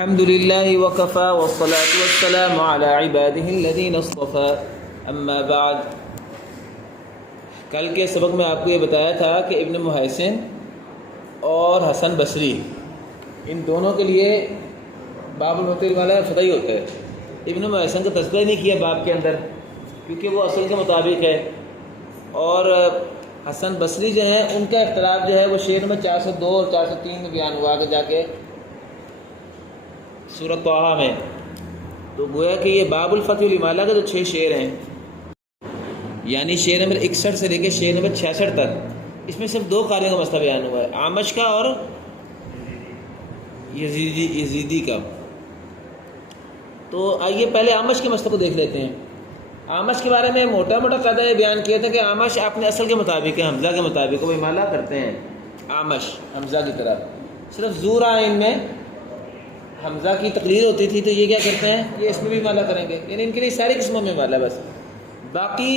الحمد لله وكفى والصلاة والسلام على عباده الذين اصطفى اما بعد۔ کل کے سبق میں آپ کو یہ بتایا تھا کہ ابن محیصن اور حسن بصری ان دونوں کے لیے باب المطر والا فتح ہی ہوتا ہے۔ ابن محیصن کا تذکرہ نہیں کیا باب کے اندر کیونکہ وہ اصل کے مطابق ہے، اور حسن بصری جو ہیں ان کا اختلاف جو ہے وہ شعر نمبر 402 اور 403 میں بیان ہوا کہ جا کے سورۃ طٰہٰ میں۔ تو گویا کہ یہ باب الفتح والامالہ کے جو 6 شعر ہیں، یعنی شعر نمبر 61 سے لے کے شعر نمبر 66 تک، اس میں صرف 2 قاریوں کا مسئلہ بیان ہوا ہے، اعمش کا اور یزیدی کا۔ تو آئیے پہلے اعمش کے مسئلے کو دیکھ لیتے ہیں۔ اعمش کے بارے میں موٹا موٹا قاعدہ یہ بیان کیا تھا کہ اعمش اپنے اصل کے مطابق ہے، حمزہ کے مطابق وہ امالہ کرتے ہیں۔ اعمش حمزہ کی طرف صرف زور آئین میں حمزہ کی تقریر ہوتی تھی، تو یہ کیا کرتے ہیں، یہ اس میں بھی امالہ کریں گے، یعنی ان کے لیے ساری قسموں میں امالہ بس۔ باقی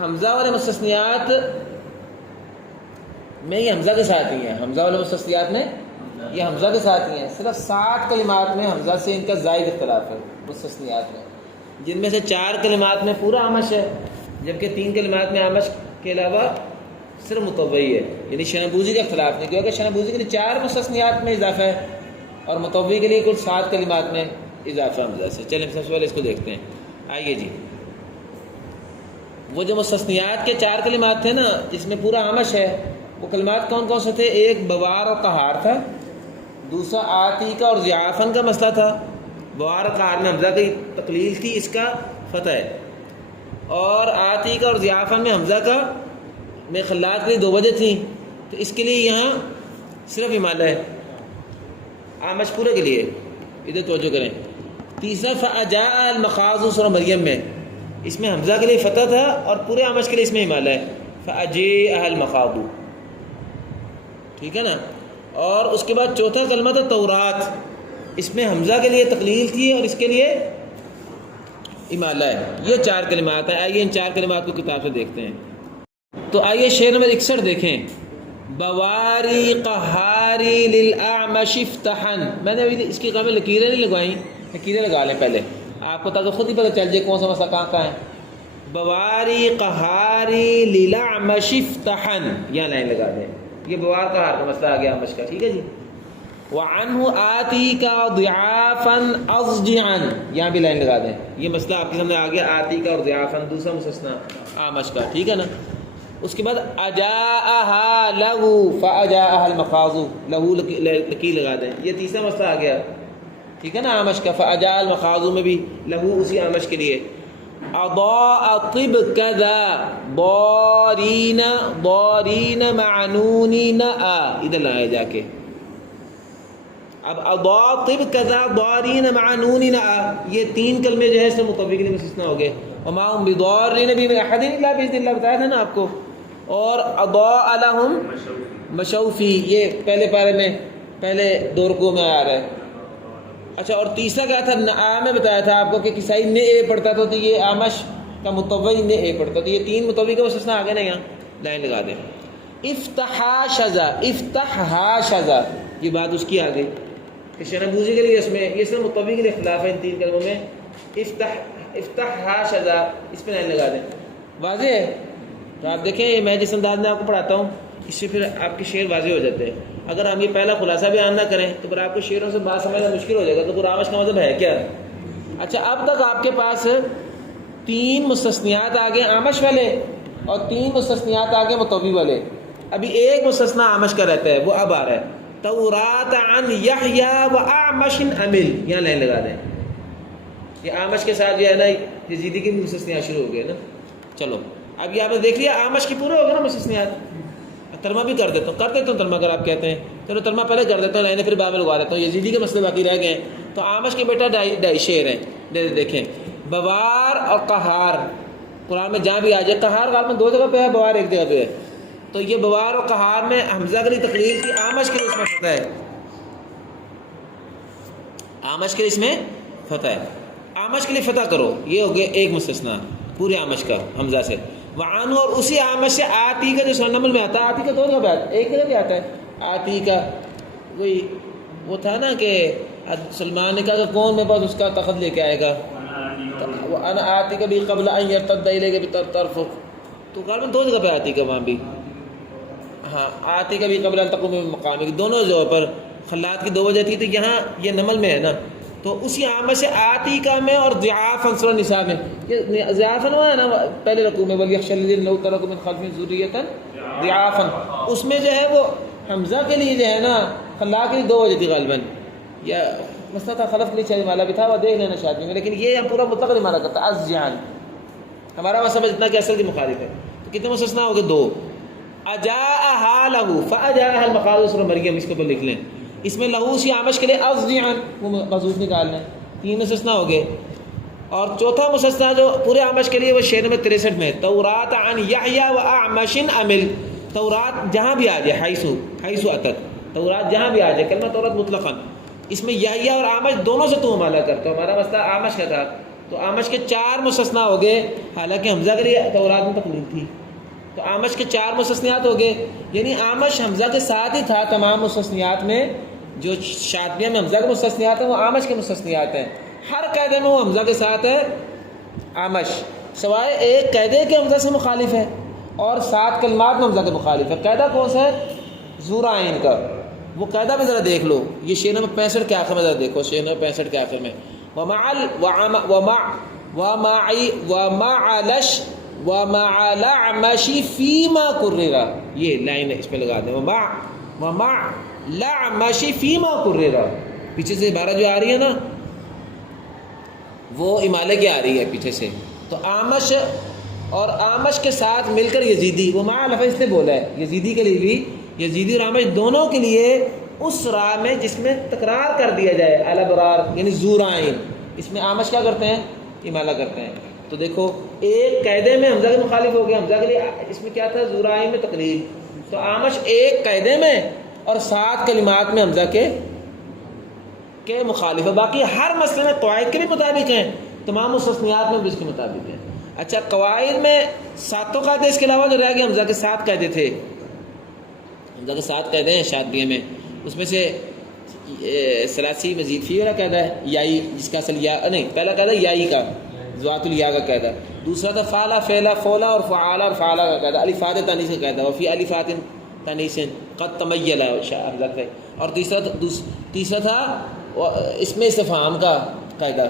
حمزہ والے مستثنیات میں یہ حمزہ کے ساتھ ہی ہیں، حمزہ والے مستثنیات میں یہ حمزہ کے ساتھ ہی ہیں۔ صرف 7 کلمات میں حمزہ سے ان کا زائد اختلاف ہے مستثنیات میں، جن میں سے 4 کلمات میں پورا اعمش ہے، جبکہ 3 کلمات میں اعمش کے علاوہ صرف مطوعی ہے، یعنی شنبوزی کا اختلاف نہیں، کیونکہ شنبوزی کے لیے 4 مستثنیات میں اضافہ ہے اور مطوعی کے لیے کل 7 کلمات میں اضافہ حمزہ سے۔ چلیں سب سے پہلے اس کو دیکھتے ہیں۔ آئیے جی، وہ جو مستثنیات کے 4 کلمات تھے نا جس میں پورا اعمش ہے، وہ کلمات کون کون سے تھے؟ ایک بوار اور قہار تھا، دوسرا آتیکا اور ضیافن کا مسئلہ تھا۔ بوار اور قہار میں حمزہ کی تقلیل تھی، اس کا فتح ہے، اور آتیکا اور ضیافن میں حمزہ کا میں خلات کے لیے 2 وجہ تھیں، تو اس کے لیے یہاں صرف امالہ ہے اعمش پورے کے لیے، ادھر توجہ کریں۔ تیسرا فاجاء المخاض سورہ مریم میں، اس میں حمزہ کے لیے فتح تھا اور پورے اعمش کے لیے اس میں امالہ ہے، فاجاء المخاض، ٹھیک ہے نا۔ اور اس کے بعد چوتھا کلمہ تھا تورات، اس میں حمزہ کے لیے تقلیل تھی اور اس کے لیے امالہ ہے۔ یہ 4 کلمات ہیں۔ آئیے ان 4 کلمات کو کتاب سے دیکھتے ہیں۔ تو آئیے شعر نمبر 61 دیکھیں۔ بواری قہاری للاعمش افتحن، میں نے ابھی اس کی قابل لکیریں نہیں لگوائیں، لکیریں لگا لیں پہلے آپ کو تاکہ خود ہی پتہ چل جائے کون سا مسئلہ کہاں کہاں ہے۔ بواری قہاری للاعمش افتحن، یہاں لائن لگا دیں، یہ بوار قہار کا مسئلہ آ گیا اعمش کا، ٹھیک ہے جی۔ وعنہ آتیکا ضعافا اضجعا، یہاں بھی لائن لگا دیں، یہ مسئلہ آپ کے سامنے آ گیا، آتیکا اور ضعافا دوسرا مستثنیٰ اعمش کا، ٹھیک ہے نا۔ اس کے بعد اجاءہا لہو فاجاءہا المخاض، لہو لکیر لگا دیں، یہ تیسرا مسئلہ آ گیا، ٹھیک ہے نا اعمش کا۔ فاجاء المخاض میں بھی لہو اسی اعمش کے لیے۔ اضاء طب کذا ضارین ضارین معنونین ادھر لائے جا کے، اب اضاء طب کذا ضارین معنونین، یہ 3 کلمے جو ہے اس میں مطوی کے لیے مستثنیٰ ہو گئے۔ وما هم بضارین بہ من احد الا باذن اللہ، بتایا تھا نا آپ کو۔ اور اضاء لهم مشوفی، یہ پہلے پارے میں پہلے 2 رکوع میں آ رہا ہے۔ اچھا، اور تیسرا کیا تھا؟ نعا میں بتایا تھا آپ کو کہ کسائی نے اے پڑھتا تھا، تو یہ اعمش کا مطوی نے اے پڑھتا، تو یہ 3 مطوی کا مستثنیٰ آ گئے نا، یہاں لائن لگا دیں۔ افتحا شذا، افتحا شذا، یہ بات اس کی آ گئی کہ شنبوزی کے لیے اس میں یہ صرف مطوی کے لیے اختلاف ہے ان 3 کلموں میں۔ افتحا شذا، اس پہ لائن لگا دیں، واضح ہے۔ تو آپ دیکھیں میں جس انداز میں آپ کو پڑھاتا ہوں اس سے پھر آپ کے شعر واضح ہو جاتے ہیں۔ اگر ہم یہ پہلا خلاصہ بیان نہ کریں تو پھر آپ کو شعروں سے بات سمجھنا مشکل ہو جائے گا، تو پھر اعمش کا مطلب ہے کیا۔ اچھا، اب تک آپ کے پاس 3 مستثنیات آ گئے اعمش والے اور 3 مستثنیات آ گئے مطوی والے، ابھی ایک مستثنیٰ اعمش کا رہتا ہے، وہ اب آ رہا ہے۔ تورات عن یحییٰ واعمش عمل، یہاں لائن لگا دیں، یہ اعمش کے ساتھ جو ہے نا یزیدی کی مستثنیات شروع ہو گئے نا۔ چلو اب یہاں پہ دیکھ لیا اعمش کی پورے ہو گئے نا مستثنیات۔ ترجمہ بھی کر دیتا ہوں ترجمہ اگر آپ کہتے ہیں، چلو ترجمہ پہلے کر دیتا ہوں، لائنیں پھر بعد میں لگا دیتا ہوں، یزیدی کے مسئلے باقی رہ گئے ہیں۔ تو اعمش کے بیٹا 2.5 شعر ہیں، دیکھیں بوار اور قہار، قرآن میں جہاں بھی آ جائے، قہار قرآن میں 2 جگہ پہ ہے، بوار 1 جگہ پہ ہے، تو یہ بوار اور قہار میں حمزہ کے لیے تقلیل کی، اعمش کے لیے اس میں فتح ہے، اعمش کے لیے اس میں فتح ہے۔ اعمش کے لیے فتح کرو، یہ ہو گیا ایک مستثنیٰ پورے اعمش کا حمزہ سے۔ وعنہ، اور اسی اعمش سے آتی کا جو سرنمل میں آتا ہے، آتی کا 2 جگہ پہ آتا ہے، 1 جگہ پہ آتا ہے آتی کا، وہی وہ تھا نا کہ سلمان نے کہا کہ کون میرے پاس اس کا تخت لے کے آئے گا، انا آتی کبھی قبل ان یرتد الیک بطرفک، تو غالباً دو جگہ پہ آتی کا وہاں بھی، ہاں آتی کبھی قبل ان تقوم من مقامک، دونوں جگہ پر خلات کی دو وجہ تھی، تو یہاں یہ نمل میں ہے نا، تو اسی عامہ سے آتی کا میں اور ضعافاً سورہ نساء میں، یہ ضعافاً ہوا ہے نا پہلے رکوع میں، وَلْيَخْشَ الَّذِينَ لَوْ تَرَكُوا مِنْ خَلْفِهِمْ ذُرِّيَّةً ضعافاً، اس میں جو ہے وہ حمزہ کے لیے جو ہے نا خلا کے لیے دو وجہ تھی غالباً، یا مسئلہ تھا خلف کے لیے چاہیے مالا بھی تھا، وہ دیکھ لینا شادی میں، لیکن یہ ہم پورا مطلق نہیں مانا کرتا ازجان، ہمارا مسئلہ جتنا کہ اصل کی مخالف ہے، تو کتنے مستثنا ہو گئے؟ دو، اجاءہا لہو فاجاءہا المقال سورہ مریم، اس کے اوپر لکھ لیں، اس میں لہو سی آمش کے لیے ازجان وہ محذوف نکالنا ہے، تین مستثنا ہو گئے، اور چوتھا مستثنا جو پورے آمش کے لیے وہ شعر نمبر 63 میں، تورات عن یحییٰ و اعمش عمل، تورات جہاں بھی آ جائے، حیثو اتت، تورات جہاں بھی آ جائے، کلمہ تورات مطلقاً، اس میں یحییٰ اور اعمش دونوں سے تو مالا کرتا ہو، ہمارا مسئلہ آمش کا تھا، تو آمش کے 4 مستثنا ہو گئے، حالانکہ حمزہ کے لیے تورات میں تقلید تھی، تو آمش کے 4 مستثنیات ہو گئے، یعنی آمش حمزہ کے ساتھ ہی تھا تمام مستثنیات میں، جو شاطبیہ میں حمزہ کے مستثنیات ہیں وہ آمش کے مستثنیات ہیں، ہر قاعدے میں وہ حمزہ کے ساتھ ہے آمش، سوائے ایک قاعدے کے حمزہ سے مخالف ہے اور 7 کلمات میں حمزہ کے مخالف ہے۔ قاعدہ کون سا ہے؟ زورا عین کا، وہ قاعدہ بھی ذرا دیکھ لو، یہ شعر نمبر 65 کے آخر میں ذرا دیکھو، شعر نمبر 65 کے آخر میں وَمَعَ الْأَعْمَشِ فِيمَا قُرِّرَ، یہ لائن اس پہ لگا دیں، وَمَعَ الْأَعْمَشِ فِيمَا قُرِّرَ، پیچھے سے عبارت جو آ رہی ہے نا وہ امالے کی آ رہی ہے پیچھے سے، تو آمش اور آمش کے ساتھ مل کر یزیدی، وہ مع لفظ نے بولا ہے یزیدی کے لیے بھی، یزیدی اور آمش دونوں کے لیے اس راہ میں جس میں تکرار کر دیا جائے الابرار یعنی زورائن، اس میں آمش کیا کرتے ہیں؟ امالہ کرتے ہیں، تو دیکھو ایک قاعدے میں حمزہ کے مخالف ہو گیا، حمزہ کے لیے اس میں کیا تھا؟ زورائن میں تقلید، تو آمش ایک قاعدے میں اور 7 کلمات میں حمزہ کے مخالف ہے، باقی ہر مسئلے میں قواعد کے بھی مطابق ہیں، تمام مستثنیات میں بھی اس کے مطابق ہیں۔ اچھا قواعد میں 7 قاعدے اس کے علاوہ جو رہ گئے، حمزہ کے 7 قاعدے تھے، حمزہ کے 7 قاعدے ہیں شاطبیہ میں، اس میں سے ثلاثی مزید فی والا قاعدہ ہے، یائی جس کا اصل یا نہیں، پہلا قاعدہ یائی کا ذوات الیا کا قاعدہ، دوسرا تھا فعلا فعلا فولا اور فعالا اور فعالا کا قاعدہ، الفات تانیث کا قاعدہ، وفی الفات تانیث قد تمیل حمزہ کا، اور تیسرا تھا اس میں استفہام کا قاعدہ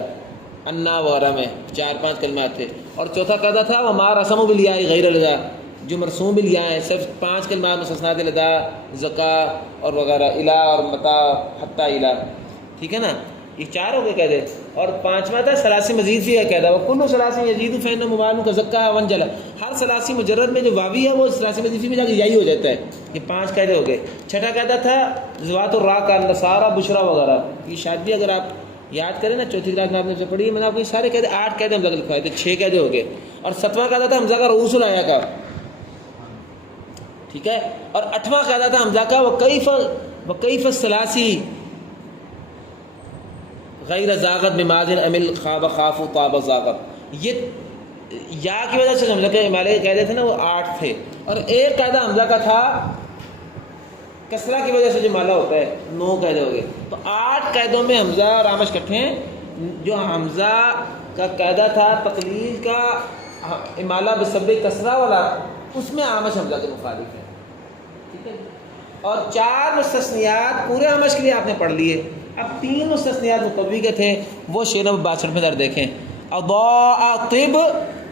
انا وغیرہ میں 4-5 کلمات تھے، اور چوتھا قاعدہ تھا وما رسم بالیاء غیر الادا، جو مرسوم بالیاء ہیں صرف 5 کلمات مستثنیات الادا، زکا اور وغیرہ، الا اور متا حتی الا، ٹھیک ہے نا، یہ 4 ہو گئے قاعدے، اور 5واں تھا ثلاثی مزید فی کا قاعدہ، وکل ثلاثی یزید فإن مبان کا زکا ونجلا، ہر ثلاثی مجرد میں جو واوی ہے وہ ثلاثی مزید فی میں جا کے یہی ہو جاتا ہے، یہ 5 قاعدے ہو گئے۔ چھٹا قاعدہ تھا ذوات الراء کا نصارہ بشرا وغیرہ، یہ شاید بھی اگر آپ یاد کریں نا چوتھی کلاس میں آپ نے سے پڑھی ہے، میں نے آپ کو یہ سارے قاعدے 8 قاعدے حمزہ کے لکھوائے تھے، 6 قاعدے ہو گئے، اور 7واں قاعدہ تھا حمزہ کا رؤوس الآیا کا، ٹھیک ہے، اور 8واں قاعدہ تھا حمزہ کا وکیف الثلاثی غیر زاغت بماضٍ عمل خواب خاف طاب زاغت، یہ یا کی وجہ سے حمزہ کے امالے کے قاعدے تھے نا وہ 8 تھے، اور ایک قاعدہ حمزہ کا تھا کسرہ کی وجہ سے جو مالا ہوتا ہے، 9 قاعدے ہو گئے، تو 8 قاعدوں میں حمزہ اور آمش اکٹھے ہیں۔ جو حمزہ کا قاعدہ تھا تقلید کا امالہ بسبب کسرہ والا، اس میں آمش حمزہ کے مخالف ہے، ٹھیک ہے، اور 4 مستثنیات پورے آمش کے لیے آپ نے پڑھ لیے، اب 3 مستثنیات مقوی کے تھے، وہ شعر نمبر 62 میں در دیکھیں، اضاء طب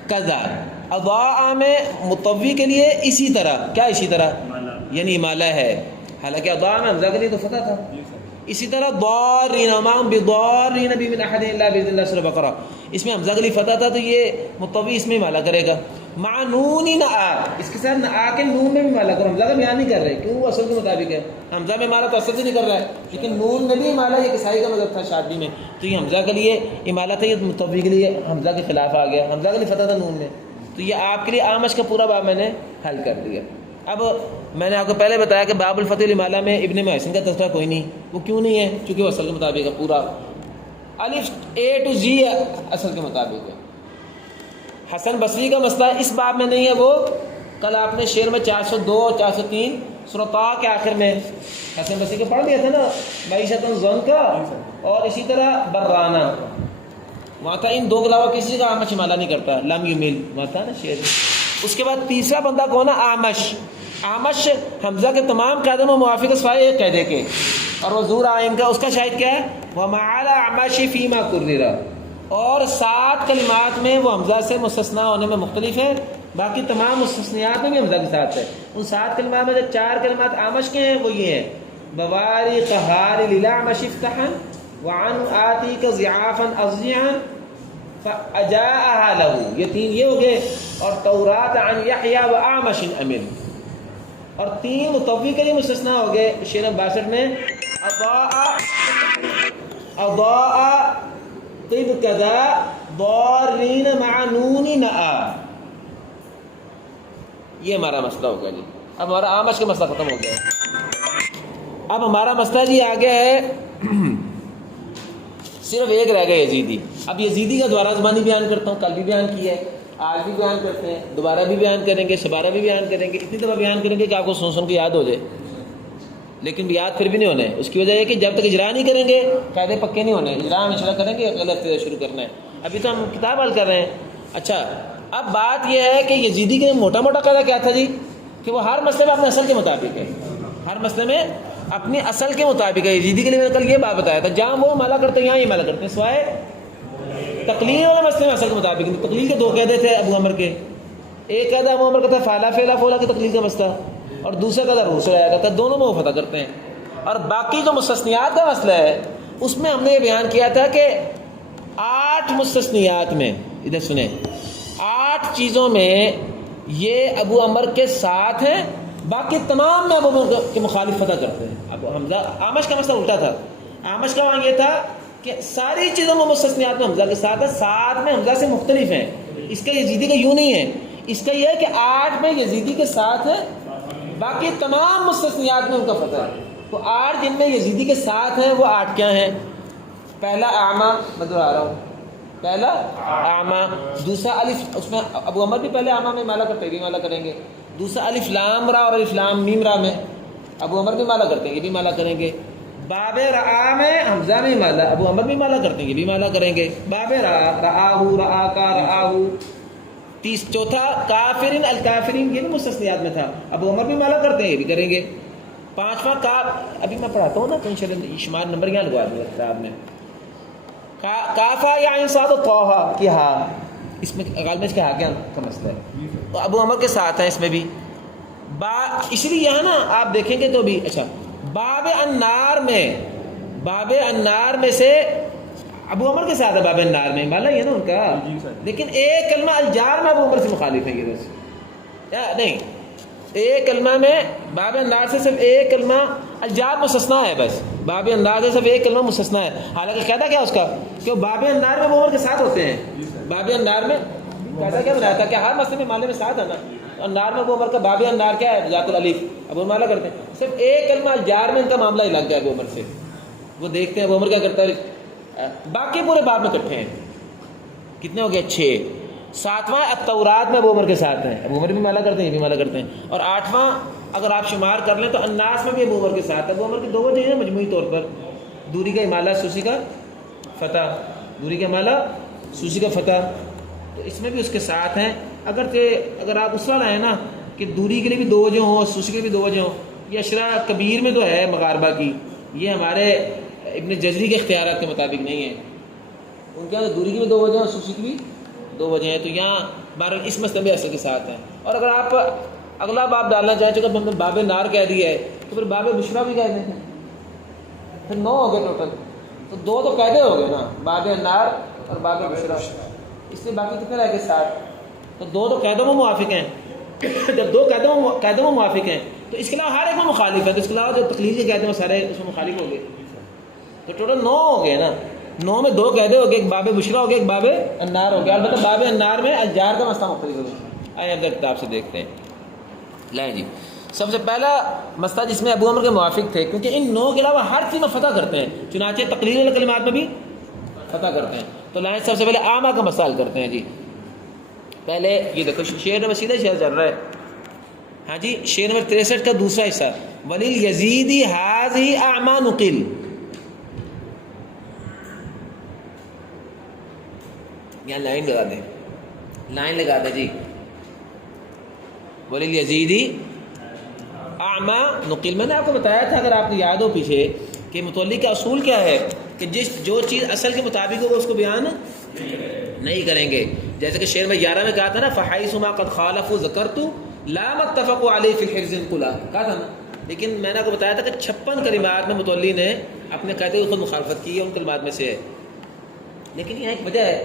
کذا، اضاء میں مطوی کے لیے اسی طرح، کیا اسی طرح یعنی امالہ ہے، حالانکہ اضاء میں حمزہ کے لیے تو فتح تھا، اسی طرح ضارین وما هم بضارین بہ من احد الا باذن اللہ سورہ بقرہ، اس میں حمزہ کے لیے فتح تھا، تو یہ مطوی اس میں امالہ کرے گا، مع نون نآ، اس کے ساتھ نآ کے نون میں بھی امالہ کرو، حمزہ کا بیان نہیں کر رہے کیوں، وہ اصل کے مطابق ہے، حمزہ میں امالہ تو اصل سے نہیں کر رہا ہے، لیکن نون میں بھی امالہ، یہ کسائی کا مذہب تھا شاطبی میں، تو یہ حمزہ کے لیے امالہ تھا، یہ مطوی کے لیے حمزہ کے خلاف آ گیا، حمزہ کے لیے فتح تھا نون میں، تو یہ آپ کے لیے آمش کا پورا باب میں نے حل کر دیا۔ اب میں نے آپ کو پہلے بتایا کہ باب الفتح الامالہ میں ابن محسن کا تذکرہ کوئی نہیں، وہ کیوں نہیں ہے؟ چونکہ وہ اصل کے مطابق ہے، پورا الف اے ٹو زی اصل کے مطابق ہے۔ حسن بصری کا مسئلہ اس باب میں نہیں ہے، وہ کل آپ نے شعر میں 402 اور 403 سورۃ کے آخر میں حسن بصری کو پڑھ لیا تھا نا، معیشت ضنکا، اور اسی طرح برانہ، وہاں تھا ان دو کے علاوہ کسی کا آمش مالا نہیں کرتا، لم یمل وہاں تھا نا شعر۔ اس کے بعد تیسرا بندہ کون ہے؟ آمش۔ آمش حمزہ کے تمام قاعدوں میں موافق سوائے ایک قاعدے کے، اور وہ ظہور آئین کا، اس کا شاہد کیا ہے؟ وَمَعَ الْأَعْمَشِ فِيمَا كُرِّرَ، اور 7 کلمات میں وہ حمزہ سے مستثنیٰ ہونے میں مختلف ہے، باقی تمام مستثنیات میں بھی حمزہ کے ساتھ ہے۔ ان 7 کلمات میں جو 4 کلمات آمش کے ہیں وہ یہ ہیں: بواری قہار للأعمش افتحا وعن آتیک ضعافا اضجعا فاجاءها له، یہ 3 یہ ہو گئے، اور تورات عن یحییٰ وأعمش امل، اور 3 متوی کے لیے مستثنیٰ ہو گئے شعر 62 میں: اضاء طب کذا ضارین مع نون نآ، یہ ہمارا مسئلہ ہو گیا جی۔ اب ہمارا آمش کا مسئلہ ختم ہو گیا ہے۔ اب ہمارا مسئلہ جی آگے ہے صرف ایک رہ گیا یزیدی۔ اب یزیدی کا دوبارہ زبانی بیان کرتا ہوں، کل بھی بیان کیا ہے، آج بھی بیان کرتے ہیں، دوبارہ بھی بیان کریں گے، سبارہ بھی بیان کریں گے، اتنی دفعہ بیان کریں گے کہ آپ کو سن کے یاد ہو جائے، لیکن یاد پھر بھی نہیں ہونے۔ اس کی وجہ یہ کہ جب تک اجرا نہیں کریں گے قاعدے پکے نہیں ہونے۔ اجرا ہم انشاءاللہ کریں گے، اگلے ہفتے سے شروع کرنا ہے، ابھی تو ہم کتاب حل کر رہے ہیں۔ اچھا، اب بات یہ ہے کہ یزیدی کے موٹا موٹا قاعدہ کیا تھا جی؟ کہ وہ ہر مسئلے میں اپنے اصل کے مطابق ہے، ہر مسئلے میں اپنی اصل کے مطابق ہے۔ یزیدی کے لیے میں نے کل یہ بات بتایا تھا، جہاں وہ مالا کرتے ہیں یہاں یہ مالا کرتے ہیں، سوائے تقلیل والے مسئلے میں اصل کے مطابق نہیں۔ تقلیل کے 2 قاعدے تھے ابو عمر کے، ایک قاعدہ ابو عمر کا تھا فالا فیلا فولا کی تقلیل کا مسئلہ، اور دوسرا قاعدہ روح سے آیا تھا، دونوں میں وہ فتح کرتے ہیں۔ اور باقی جو مستثنیات کا مسئلہ ہے اس میں ہم نے یہ بیان کیا تھا کہ 8 مستثنیات میں، ادھر سنیں، 8 چیزوں میں یہ ابو عمر کے ساتھ ہیں، باقی تمام میں ابو عمر کے مخالف فتح کرتے ہیں۔ اب حمزہ آمش کا مسئلہ الٹا تھا، آمش کا وہاں یہ تھا کہ ساری چیزوں میں مستثنیات میں حمزہ کے ساتھ ہے، 7 میں حمزہ سے مختلف ہیں۔ اس کا یزیدی کا یوں نہیں ہے، اس کا یہ ہے کہ 8 میں یزیدی کے ساتھ ہے، باقی تمام مستثنیات میں ان کا فتح ہے۔ تو 8 جن میں یزیدی کے ساتھ ہیں وہ 8 کیا ہیں؟ پہلا اعمیٰ، میں دہرا رہا ہوں، پہلا اعمیٰ، دوسرا الف، اس میں ابو عمر بھی پہلے اعمیٰ میں مالا کرتے ہیں، یہ بھی مالا کریں گے۔ دوسرا الف لام را اور الف لام میم را میں ابو عمر بھی مالا کرتے ہیں، یہ بھی مالا کریں گے۔ باب رعا میں حمزہ میں مالا، ابو عمر بھی مالا کرتے ہیں، یہ بھی مالا کریں گے۔ باب رعا، رعاہو، رعا کا، رعاہو۔ چوتھا کافرین الکافرین، یہ بھی مستثنیات میں تھا، ابو عمر بھی مالا کرتے ہیں، یہ بھی کریں گے۔ 5واں ابھی میں پڑھاتا ہوں نا تو انشاءاللہ شمار نمبر یہاں لگوا دوں کتاب میں۔ کافا یا انصاد طٰہٰ کی ہا، اس میں غالب اس کے ہا کیا کا مسئلہ ہے، تو ابو عمر کے ساتھ ہیں اس میں بھی۔ اس لیے یہاں نا آپ دیکھیں گے تو بھی اچھا، باب النار میں، باب النار میں سے ابو عمر کے ساتھ ہے، باب النار میں مالا یہ نا ان کا، لیکن ایک کلمہ الجار میں ابو عمر سے مخالف ہے، یہ بس یا نہیں، ایک کلمہ میں باب النار سے صرف ایک کلمہ الجار مستثنیٰ ہے، بس باب النار سے صرف ایک کلمہ مستثنیٰ ہے، حالانکہ قاعدہ کیا اس کا کہ باب النار میں ابو عمر کے ساتھ ہوتے ہیں۔ باب النار میں قاعدہ کیا بنایا تھا کہ ہر مسئلے میں مالے میں ساتھ ہے نا، النار میں ابو عمر کا باب النار کیا ہے؟ ذات الالف، ابو عمر مالا کرتے ہیں، صرف ایک کلمہ الجار میں ان کا معاملہ ہی لگ گیا ابو عمر سے، وہ دیکھتے ہیں ابو عمر کیا کرتا ہے، باقی پورے باب میں اکٹھے ہیں، کتنے ہو گئے؟ 6۔ 7واں التورات میں ابو عمر کے ساتھ ہیں، ابو عمر بھی مالا کرتے ہیں، یہ بھی مالا کرتے ہیں۔ اور 8واں اگر آپ شمار کر لیں تو الناس میں بھی ابو عمر کے ساتھ ہے۔ ابو عمر کی 2 وجہ ہیں مجموعی طور پر، دوری کا امالہ، سوسی کا فتح، دوری کا امالہ، سوسی کا فتح، تو اس میں بھی اس کے ساتھ ہیں۔ اگر آپ اس طرح ہیں نا کہ دوری کے لیے بھی 2 وجہ ہوں اور سوسی کے لیے بھی 2 وجہ ہوں، یہ اشرا کبیر میں تو ہے مغاربہ کی، یہ ہمارے ابن جزری کے اختیارات کے مطابق نہیں ہے، ان کے یہاں دوری کی بھی 2 وجہ ہیں اور سوسی کی بھی 2 وجہ ہیں، تو یہاں بہرحال اس مسئلے میں اصل کے ساتھ ہیں۔ اور اگر آپ اگلا باب ڈالنا چاہیں، چونکہ ہم نے باب نار کہہ دیا ہے تو پھر باب بشرا بھی کہہ دیں گے، پھر 9 ہو گئے ٹوٹل، تو 2 تو قاعدے ہو گئے نا، باب نار اور باب بشرا، اس لیے باقی کتنے رہ گئے 7، تو 2 تو قاعدوں میں موافق ہیں۔ جب 2 قاعدوں میں موافق ہیں تو اس کے علاوہ ہر ایک میں مخالف ہے، تو اس کے علاوہ جو تقلید کے قاعدے ہیں سارے اس میں مخالف ہو گئے، تو ٹوٹل 9 ہو گئے نا، 9 میں 2 قاعدے ہو گئے، ایک باب بشرا ہو گیا، ایک باب النار ہو گیا۔ البتہ باب النار میں الجار کا مسئلہ مختلف ہو گیا، آئے اندر کتاب سے دیکھتے ہیں۔ لائیں جی، سب سے پہلا مسئلہ جس میں ابو عمر کے موافق تھے، کیونکہ ان 9 کے علاوہ ہر چیز میں فتح کرتے ہیں، چنانچہ تقریر الکلمات میں بھی فتح کرتے ہیں۔ تو لائیں سب سے پہلے اعمیٰ کا مسئلہ حل کرتے ہیں جی۔ پہلے یہ دیکھو شعر میں سیدھا شعر چل رہا ہے، ہاں جی شعر نمبر 63 کا دوسرا حصہ وَلِلْيَزِيدِ هَٰذِهِ أَعْمَىٰ نُقِلْ. یہاں لائن لگا دیں, لائن لگا دیں جی. وَلِلْيَزِيدِ أَعْمَىٰ نُقِلْ. میں نے آپ کو بتایا تھا, اگر آپ کو یاد ہو پیچھے, کہ متولی کا اصول کیا ہے, کہ جو چیز اصل کے مطابق ہو وہ اس کو بیان نہیں کریں گے. جیسے کہ شعر میں 11 میں کہا تھا نا فَحَيْثُ مَا قَدْ خَالَفُوا ذَكَرْتُ لَا مَا اتَّفَقُوا عَلَيْهِ فِي الْحِفْظِ انْقُلًا کہا تھا نا. لیکن میں نے آپ کو بتایا تھا کہ 56 کلمات میں متولی نے اپنے قاعدے کی خود مخالفت کی ہے, ان کلمات میں سے ہے. لیکن یہاں ایک وجہ ہے,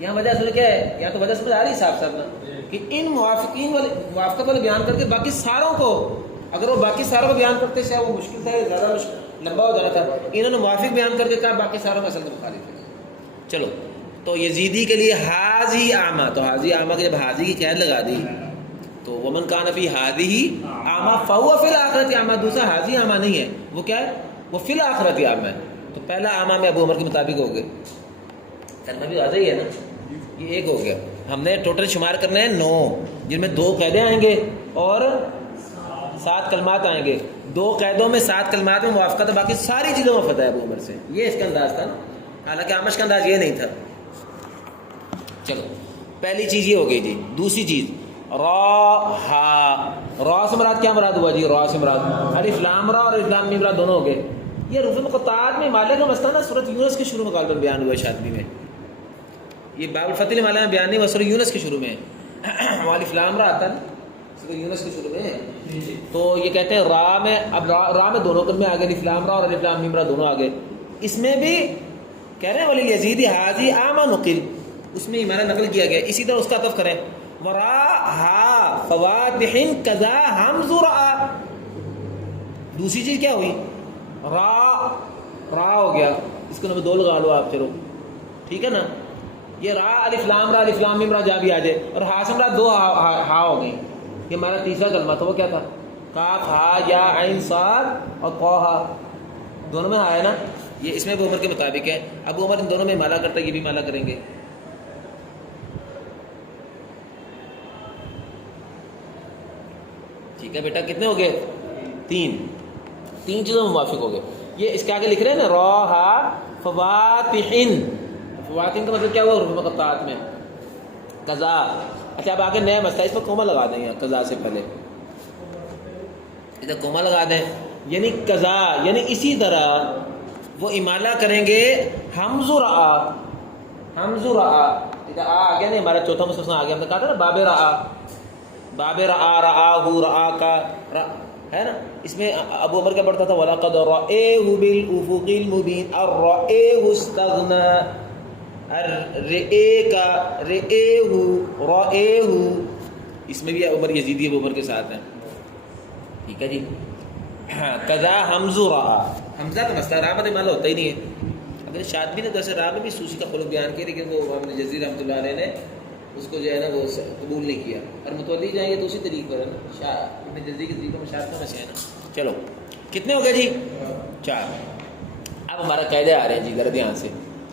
یہاں وجہ اصل کیا ہے, یہاں تو وجہ سمجھ آ رہی ہے صاحب صاحب نا, کہ ان موافقین والے موافقت والے بیان کر کے باقی ساروں کو, اگر وہ باقی ساروں کو بیان کرتے شاید وہ مشکل تھا, زیادہ لمبا ہو جانا تھا. انہوں نے موافق بیان کر کے کہا باقی ساروں میں اصل میں مخالف ہے. چلو تو یزیدی کے لیے حاضی اعمیٰ, تو حاضی اعمیٰ کے جب حاضی کی قید لگا دی تو ومن کان فی حاذہ اعمیٰ فہو فی الآخرۃ اعمیٰ. دوسرا حاضی اعمیٰ نہیں ہے, وہ کیا ہے, وہ فی الآخرۃ اعمیٰ ہے. تو پہلا اعمیٰ میں ابو عمر کے مطابق ہو گئے. کلمہ بھی واضح ہی ہے نا, یہ ایک ہو گیا. ہم نے ٹوٹل شمار کرنا ہے 9, جن میں 2 قیدیں آئیں گے اور 7 کلمات آئیں گے. 2 قیدوں میں 7 کلمات میں موافقت ہے, باقی ساری چیزوں میں فتح ہے ابو عمر سے. یہ اس کا انداز تھا نا, حالانکہ اعمش کا انداز یہ نہیں تھا. چلو پہلی چیز یہ ہو گئی جی. دوسری چیز را ہا. را سے مراد کیا مراد ہوا جی؟ را سے مراد الف لام را اور الف لام میم را دونوں ہو گئے. یہ حروف مقطعات میں مالے کا مسئلہ نا سورۃ یونس کے شروع میں غالباً بیان ہوا ہے شاطبی میں. یہ باب الفتح مالے میں بیان نہیں ہوا, سورۃ یونس کے شروع میں الف لام را آتا نا سورۃ یونس کے شروع میں. تو یہ کہتے ہیں را میں, اب را میں دونوں کلمے آ گئے, الف لام را اور الف لام میم را دونوں آ گئے. اس میں بھی کہہ رہے ہیں وَلِلْيَزِيدِ هَٰذِهِ أَعْمَىٰ نُقِلْ, اس میں ایمان نقل کیا گیا. اسی طرح اس کا عطف کریں وَرَاءَ فَوَاتِحٍ كَذَا حَمْزُ رَآ. دوسری چیز کیا ہوئی, را ہو گیا, اس کو نمبر 2 لگا لو آپ. چلو ٹھیک ہے نا. یہ را الف لام را الف لام میم را جہاں بھی آ جائے, اور ہا سے مراد 2 ہا ہو گئی. یہ ہمارا تیسرا کلمہ تھا, وہ کیا تھا, کاف ہا یا عین صاد اور طہ, دونوں میں آیا نا. یہ اس میں ابو عمر کے مطابق ہے. ابو عمر ان دونوں میں مالا کرتا ہے, یہ بھی مالا کریں گے. ٹھیک ہے بیٹا, کتنے ہو گئے, 3 چیزوں میں موافق ہو گئے. یہ اس کے آگے لکھ رہے ہیں نا را ہا فواتحن. فواتحن کا مطلب کیا ہوا حروف مقطعات میں قضا. اچھا اب آگے نیا مسئلہ, اس پر کوما لگا دیں, یہاں قضا سے پہلے ادھر کوما لگا دیں. یعنی قضا یعنی اسی طرح وہ امالہ کریں گے حمز رآ. حمز رآ آ گیا نہیں, ہمارا چوتھا مستثنا آ گیا. ہم نے کہا تھا نا باب رآ, باب رآ رآہ رآ کا ہے نا. اس میں ابو عمر کا پڑھتا تھا وَلَقَدْ رَأَيْهُ بِالْأُفُقِ الْمُبِينِ الرَّأَيْهُ اسْتَغْنَىٰ. رَأَيْهُ اس میں بھی عمر یزیدی ابو عمر کے ساتھ ہیں. ٹھیک ہے جی. قضا حمز رآ, حمزہ کا مسئلہ رامت مالا ہوتا ہی نہیں ہے. اگر شاطبی نے جیسے رام میں بھی سوسی کا خلق بیان کیا, لیکن وہ جزیر رحمۃ اللہ علیہ نے اس کو جو ہے نا وہ قبول نہیں کیا. اور متولی جائیں گے تو اسی طریقے پر ہے نا, ابن جزیر کے طریقے میں شاطبہ میں سے ہے نا. چلو کتنے ہو گئے جی, 4. اب ہمارا قاعدے آ رہے ہیں جی, ذرا دھیان سے.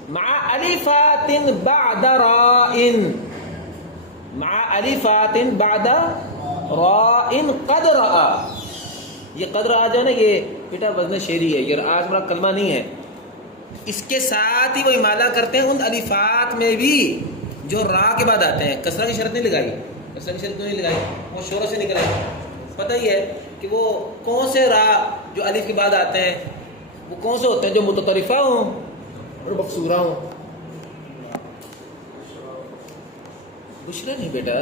مع الفات بعد راء, مع الفات بعد راء قد رآ. یہ قد رآ جو ہے نا یہ بیٹا وزن شعری ہے, یہ آج ہمارا کلمہ نہیں ہے. اس کے ساتھ ہی وہ امالہ کرتے ہیں ان الفات میں بھی جو را کے بعد آتے ہیں. کسرہ کی شرط نہیں لگائی, کسرہ کی شرط نہیں لگائی, وہ شورہ سے نکل آئے. پتہ ہی ہے کہ وہ کون سے را جو الف کے بعد آتے ہیں وہ کون سے ہوتے ہیں, جو متطرفہ ہوں اور مقصورہ ہوں. بشرا نہیں بیٹا,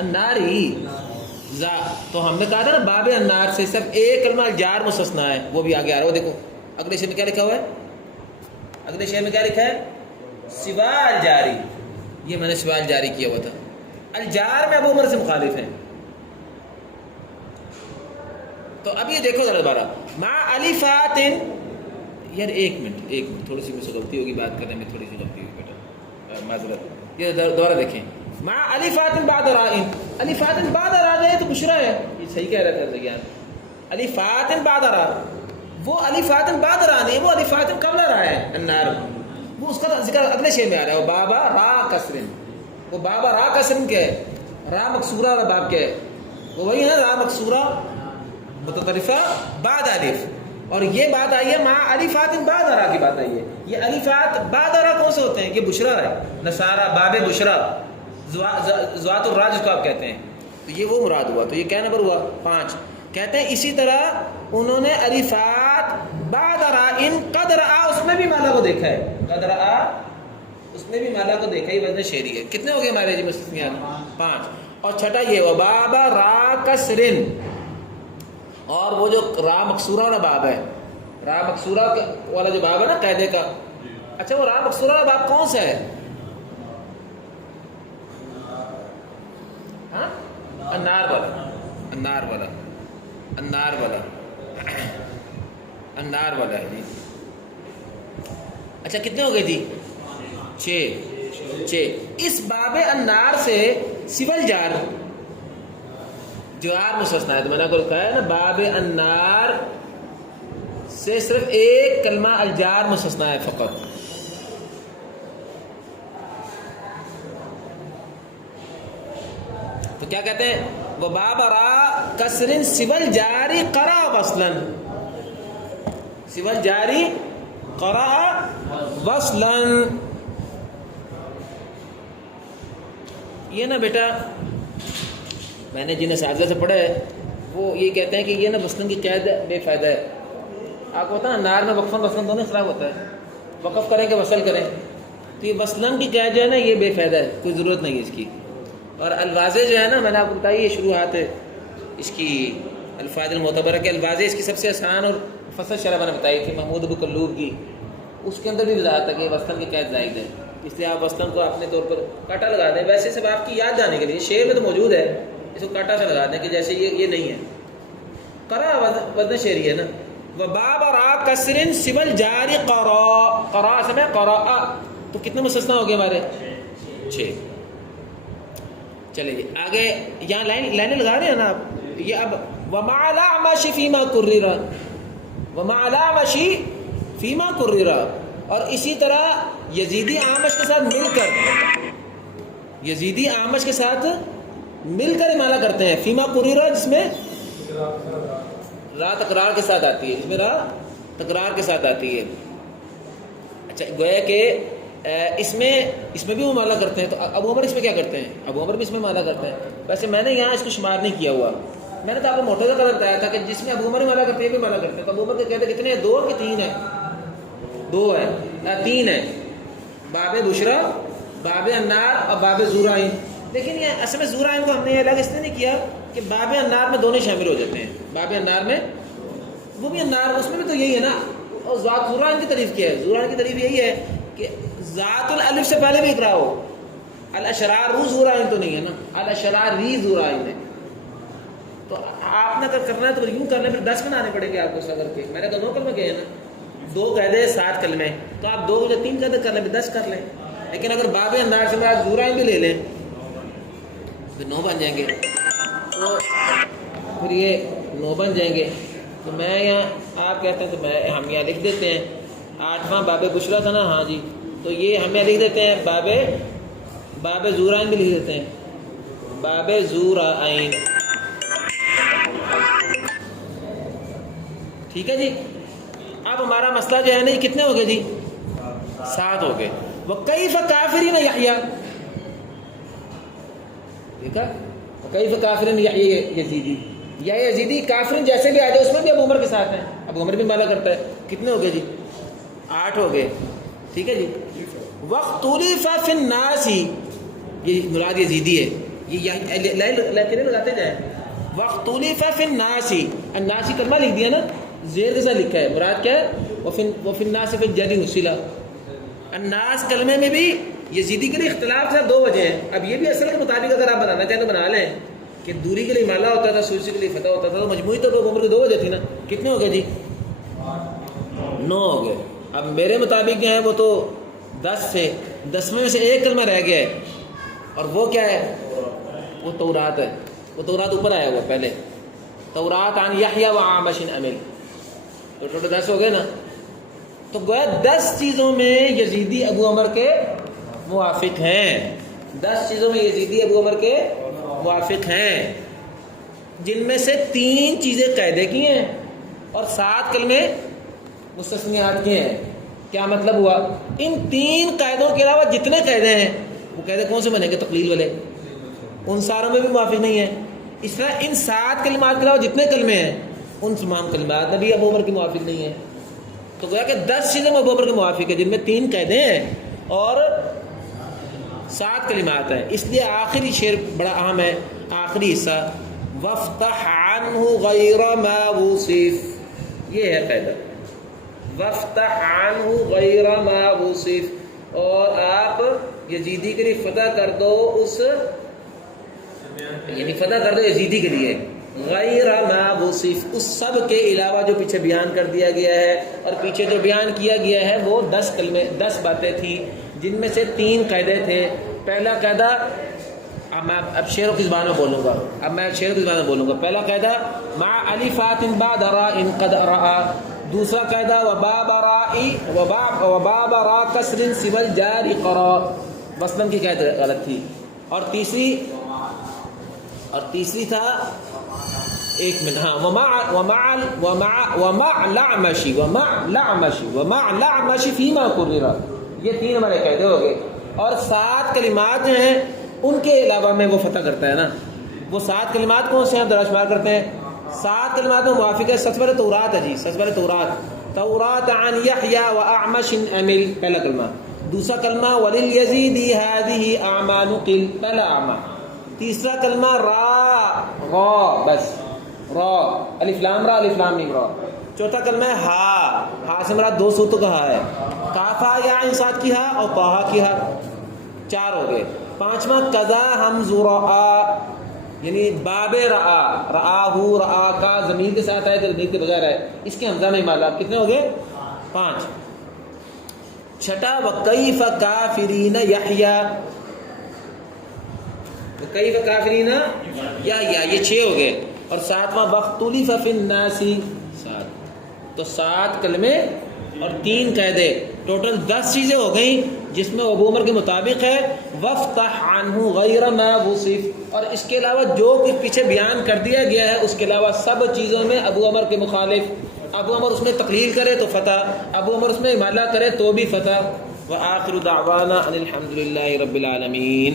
الناری زا. تو ہم نے کہا تھا نا باب النار سے صرف ایک کلمہ جار مستثنا ہے, وہ بھی آگے آ رہا ہے. وہ دیکھو اگلے شعر میں کیا لکھا ہوا ہے, اگلے شعر میں کیا لکھا ہے, سوال جاری. یہ میں نے سوال جاری کیا ہوا تھا. الجار میں ابو عمر سے مخالف ہیں. تو اب یہ دیکھو ذرا دوبارہ مع الفات. یار ایک منٹ تھوڑی سی مجھ سے غلطی ہوگی بات کرنے میں, تھوڑی سی غلطی ہوگی بیٹا, معذرت. یہ دوبارہ دیکھیں مع الفات بعد راء. الفات بعد راء ہے تو بشرا ہے, یہ صحیح کہہ رہا تھا زیان. الفات بعد راء, وہ الفات بعد راء نہیں, وہ الفات قبل راء ہے النار. وہ اس کا ذکر اگلے شعر میں آ رہا ہے, وہ بابا را کسرن. وہ بابا را کسرن کے ہے, را مکسورہ اور باب کے ہے. وہ وہی ہے را مکسورہ متطرفہ بعد الف، اور یہ بات آئی ہے مع الفات بعد را کی بات آئی ہے. یہ الفات بعد را کون سے ہوتے ہیں؟ یہ بشرا ہے، نصارہ باب بشرا، ذوات الراء جس کو آپ کہتے ہیں، تو یہ وہ مراد ہوا. تو یہ کیا نمبر ہوا؟ 5. کہتے ہیں اسی طرح انہوں نے الفات بعد را ان قد رآ، اس میں بھی مالا کو دیکھا ہے، قد رآ اس میں بھی مالا کو دیکھا ہی وزن شعری ہے. کتنے ہو گئے ہمارے جی مستثنیات؟ 5. اور چھٹا یہ وباب را کسرن، اور وہ جو را مکسورہ والا باب ہے، را مکسورہ والا جو باب ہے نا قاعدے کا، اچھا وہ را مکسورہ والا باب کون سا ہے؟ ہاں النار والا، النار والا، النار والا، النار والا ہے جی. اچھا کتنے ہو گئے جی؟ 6. اس باب النار سے سول جار، جوار مستثنا ہے. تو میں نے آپ کو کہا ہے نا باب النار سے صرف ایک کلمہ الجار مستثنا ہے فقط. تو کیا کہتے ہیں؟ وباب را کسرن سول جاری قرا وصلن، سول جاری قرا وصلن. یہ نا بیٹا میں نے جن اساتذہ سے پڑھا ہے وہ یہ کہتے ہیں کہ یہ نا وصلن کی قید بے فائدہ ہے. آپ کو پتا ہے نار میں وقفاً وصلن دونوں خراب ہوتا ہے، وقف کریں کہ وصل کریں، تو یہ وصلن کی قید جو ہے نا یہ بے فائدہ ہے، کوئی ضرورت نہیں ہے اس کی. اور الواضح جو ہے نا میں نے آپ کو بتائی یہ شروحات ہے اس کی الفاظ المعتبرہ کے الواضح، اس کی سب سے آسان اور مفصل شرح میں نے بتائی تھی محمود ابو کلوب کی، اس کے اندر بھی وضاحت ہے کہ وصلن کی قید زائد ہے، اس لیے آپ وصلن کو اپنے طور پر کاٹا لگا دیں. ویسے سب آپ کی یاد جانے کے لیے شعر میں تو موجود ہے، اس کو کاٹا سے لگا دیں کہ جیسے یہ نہیں ہے. قرا وزن شعری ہے نا. وباب را کسرن سول جاری قرا، قرا سے میں قرا، تو کتنے مستثنا ہو گئے ہمارے؟ 6. چلے جی آگے یہاں لائنیں لگا رہے ہیں نا آپ. یہ اب ومع الاعمش فیما کرر، ومع الاعمش فیما کرر، اور اسی طرح یزیدی اعمش کے ساتھ مل کر، یزیدی اعمش کے ساتھ مل کر مالا کرتے ہیں. فیما کرر جس میں را تکرار کے ساتھ آتی ہے، جس میں را تکرار کے ساتھ آتی ہے. اچھا گویا کہ اس میں بھی وہ مالا کرتے ہیں. تو ابو عمر اس میں کیا کرتے ہیں؟ ابو عمر بھی اس میں مالا کرتے ہیں. ویسے میں نے یہاں اس کو شمار نہیں کیا ہوا، میں نے تو آپ کو موٹے کا قدر بتایا تھا کہ جس میں ابو عمر مالا کرتے ہیں بھی مالا کرتے ہیں. تو ابو عمر کے کہتے ہیں کتنے ہیں؟ 2 کہ 3 ہیں؟ 2 ہے 3 ہے، باب بشرا، باب النار اور باب زورائن. لیکن یہ اصل میں زورائن کو ہم نے الگ اس نے نہیں کیا کہ باب النار میں دونوں شامل ہو جاتے ہیں. باب النار میں وہ بھی النار، اس میں بھی تو یہی ہے نا. اور ذات زورائن کی تعریف کیا ہے؟ زورائن کی تعریف یہی ہے کہ ذات الالف سے پہلے بھی اقرا ہو. الاشرار رو زورائن تو نہیں ہے نا، الاشرار ری زورائن ہے. تو آپ نے اگر کرنا ہے تو یوں کرنا ہے، پھر 10 بنانے پڑے گے آپ کو اگر کے. میں نے کہا 9 کلمے کہے نا، 2 قاعدے 7 کلمے، تو آپ 2 یا 3 قاعدے کر لیں، پھر 10 کر لیں. لیکن اگر باب النار سے بعد زورائن بھی لے لیں پھر 9 بن جائیں گے. تو پھر یہ 9 بن جائیں گے. تو میں یہاں آپ کہتے ہیں تو ہم یہاں لکھ دیتے ہیں 8واں باب بشرا تھا نا، ہاں جی، تو یہ ہم یہاں لکھ دیتے ہیں باب زورائن بھی لکھ دیتے ہیں، باب زورائن. ٹھیک ہے جی. اب ہمارا مسئلہ جو ہے نا یہ کتنے ہو گئے جی؟ 7 ہو گئے. وَكَيْفَ كَافِرِينَ يَحْيَا، ٹھیک ہے، وَكَيْفَ كَافِرِينَ يَحْيَا یزیدی، یا یزیدی کافرین جیسے بھی آ جائے اس میں بھی ابو عمر کے ساتھ ہیں، ابو عمر بھی مالا کرتا ہے. کتنے ہو گئے جی؟ 8 ہو گئے. ٹھیک ہے جی. وَاخْتُلِفَ فِي النَّاسِ، یہ مراد یزیدی ہے، یہ لائن لگاتے جائیں. وَاخْتُلِفَ فِي النَّاسِ، الناسی کلمہ لکھ دیا نا، زیر کے ساتھ لکھا ہے، مراد کیا ہے؟ وَفِي النَّاسِ فِي الْجَدِ حُصِلَ. الناس کلمے میں بھی یزیدی کے لیے اختلاف سے 2 وجہ ہیں. اب یہ بھی اصل کے مطابق اگر آپ بنانا چاہیں تو بنا لیں کہ دوری کے لیے مالا ہوتا تھا، سوسی کے لیے فتح ہوتا تھا، تو مجموعی طور پر عمر کی 2 وجہ تھی نا. کتنے ہو گئے جی؟ 9 ہو گئے. اب میرے مطابق جو ہے وہ تو 10 سے 10 میں سے ایک کلمہ رہ گیا ہے، اور وہ کیا ہے؟ وہ تورات ہے. وہ تورات اوپر آیا ہوا پہلے، تورات عن یحییٰ وعامش عمل، تو ٹوٹل 10 ہو گئے نا. تو گویا 10 چیزوں میں یزیدی ابو عمر کے موافق ہیں، 10 چیزوں میں یزیدی ابو عمر کے موافق ہیں. جن میں سے 3 چیزیں قاعدے کی ہیں اور 7 کلمے مستثنیات کے ہیں. کیا مطلب ہوا؟ ان 3 قاعدوں کے علاوہ جتنے قاعدے ہیں وہ قاعدے کون سے بنیں گے؟ تقلیل والے. ان ساروں میں بھی موافق نہیں ہے. اس طرح ان 7 کلمات کے علاوہ جتنے کلمے ہیں ان تمام کلمات میں بھی ابو عمر کے موافق نہیں ہے. تو گویا کہ 10 چیزیں ابو عمر کے موافق ہے، جن میں 3 قاعدے ہیں اور 7 کلمات ہیں. اس لیے آخری شعر بڑا اہم ہے، آخری حصہ وَافْتَحْ عَنْهُ غَيْرَ مَا وُصِفَ. یہ ہے قاعدہ، وَافْتَحْ عَنْهُ غَيْرَ مَا وُصِفَ. اور آپ یزیدی کے لیے فتح کر دو اس، یعنی فتح کر دو یزیدی کے لیے غیر ما وصف، اس سب کے علاوہ جو پیچھے بیان کر دیا گیا ہے. اور پیچھے جو بیان کیا گیا ہے وہ 10 کلمے 10 باتیں تھیں، جن میں سے 3 قاعدے تھے. پہلا قاعدہ، اب میں شعروں کی زبان میں بولوں گا، پہلا قاعدہ مع الفات بعد راء قد راء. دوسرا قاعدہ وباب را کسر سوى الجار قرا. مثلاً کی قاعدہ غلط تھی. اور تیسری تھا، ایک منٹ، ہاں ومع لعمش فيما قرر. یہ 3 ہمارے قاعدے ہو گئے. اور 7 کلمات جو ہیں ان کے علاوہ میں وہ فتح کرتا ہے نا. وہ 7 کلمات کون سے ہیں؟ درا شمار کرتے ہیں. 7 کلمات میں موافق ہے. سب سے پہلے تورات ہے جی، سب سے پہلے تورات عن یحییٰ واعمش عمل، پہلا کلمہ. دوسرا کلمہ وللیزیدی هذه اعمال قل، پہلا اعمال. تیسرا کلمہ را، بس را، الف لام را، الف لام میم را. چوتھا کلمہ ہے ہا سے مراد 2 صوتوں کا ہا ہے، کافا یا انسات کی ہا اور طاہا کی ہا. 4 ہو گئے. 5واں قضا حمز رآ، یعنی باب رآہ کا ضمیر کے ساتھ ہے کہ ضمیر کے بغیر ہے، اس کے حمزہ میں مالا. کتنے ہو گئے؟ 5. 6 وکیف کافرین یحییٰ، وکیف کافرین یحییٰ، یہ 6 ہو گئے. اور 7واں واختلف فی الناس، 7. تو 7 کلمے اور 3 قاعدے، ٹوٹل 10 چیزیں ہو گئیں، جس میں ابو عمر کے مطابق ہے وَافْتَحْ عَنْهُ غَيْرَ مَا وُصِفَ. اور اس کے علاوہ جو کچھ پیچھے بیان کر دیا گیا ہے اس کے علاوہ سب چیزوں میں ابو عمر کے مخالف. ابو عمر اس میں تقلیل کرے تو فتح، ابو عمر اس میں امالہ کرے تو بھی فتح. وآخر دعوانا ان الحمد للہ رب العالمین.